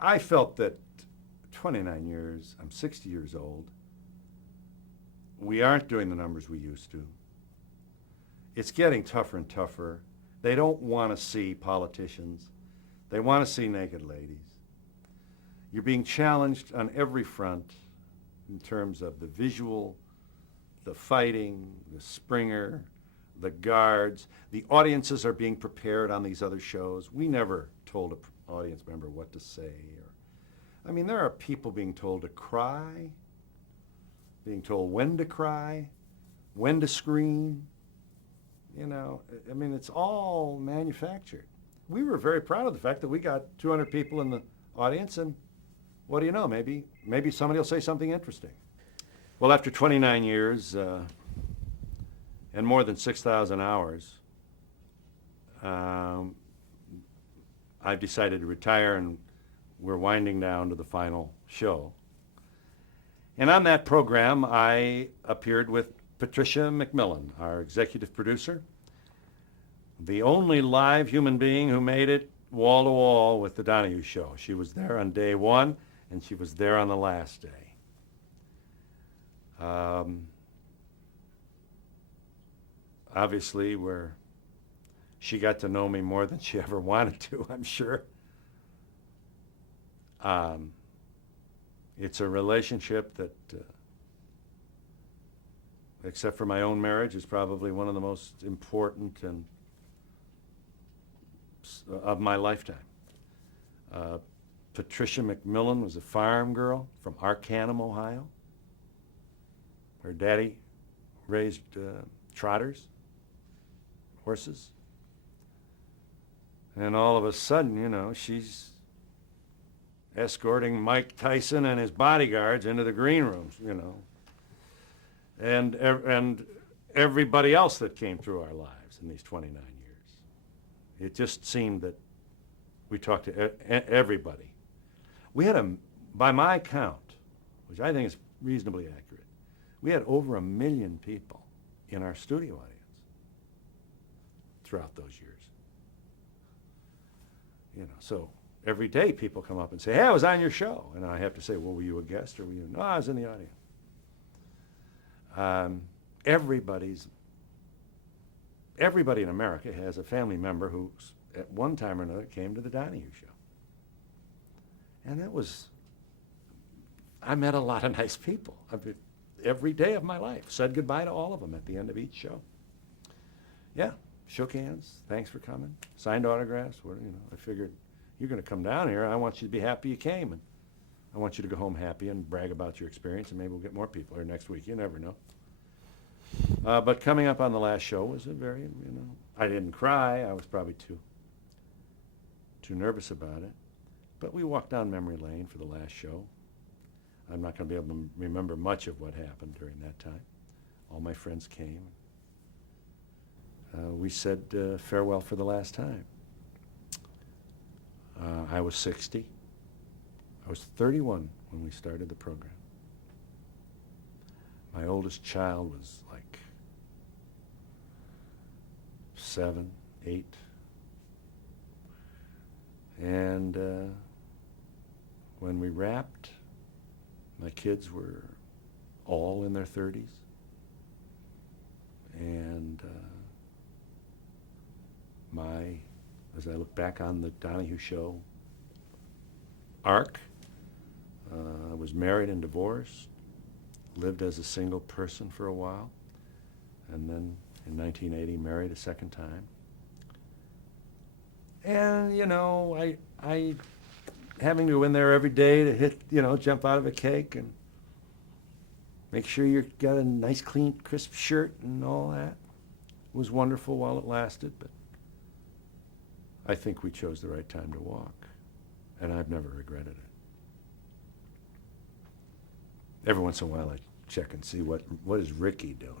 I felt that 29 years, I'm 60 years old, we aren't doing the numbers we used to. It's getting tougher and tougher. They don't want to see politicians. They want to see naked ladies. You're being challenged on every front in terms of the visual, the fighting, the Springer, the guards. The audiences are being prepared on these other shows. We never told an audience member what to say. I mean, there are people being told to cry, being told when to cry, when to scream. You know, I mean, it's all manufactured. We were very proud of the fact that we got 200 people in the audience, and what do you know, maybe somebody will say something interesting. Well, after 29 years and more than 6,000 hours, I've decided to retire, and we're winding down to the final show. And on that program, I appeared with Patricia McMillan, our executive producer, the only live human being who made it wall to wall with the Donahue show. She was there on day one, and she was there on the last day. Obviously, she got to know me more than she ever wanted to, I'm sure. It's a relationship that, except for my own marriage, is probably one of the most important of my lifetime. Patricia McMillan was a farm girl from Arcanum, Ohio. Her daddy raised trotters, horses. And all of a sudden, you know, she's escorting Mike Tyson and his bodyguards into the green rooms, you know, and everybody else that came through our lives in these 29 years. It just seemed that we talked to everybody. We had by my count, which I think is reasonably accurate, we had over 1 million people in our studio audience throughout those years. You know, so every day people come up and say, hey, I was on your show. And I have to say, well, were you a guest or were you? No, I was in the audience. Everybody in America has a family member who at one time or another came to the Donahue show. And I met a lot of nice people. Every day of my life, said goodbye to all of them at the end of each show. Yeah, shook hands, thanks for coming, signed autographs. I figured, you're going to come down here, I want you to be happy you came, and I want you to go home happy and brag about your experience, and maybe we'll get more people here next week. You never know. But coming up on the last show was a very, I didn't cry. I was probably too nervous about it. But we walked down memory lane for the last show. I'm not going to be able to remember much of what happened during that time. All my friends came. We said farewell for the last time. I was 60. I was 31 when we started the program. My oldest child was like 7, 8. And when we wrapped, my kids were all in their 30s. And as I look back on the Donahue show arc, I was married and divorced, lived as a single person for a while, and then in 1980 married a second time. And, I having to go in there every day to hit, jump out of a cake and make sure you've got a nice, clean, crisp shirt and all that. It was wonderful while it lasted, but I think we chose the right time to walk, and I've never regretted it. Every once in a while I check and see what is Ricky doing.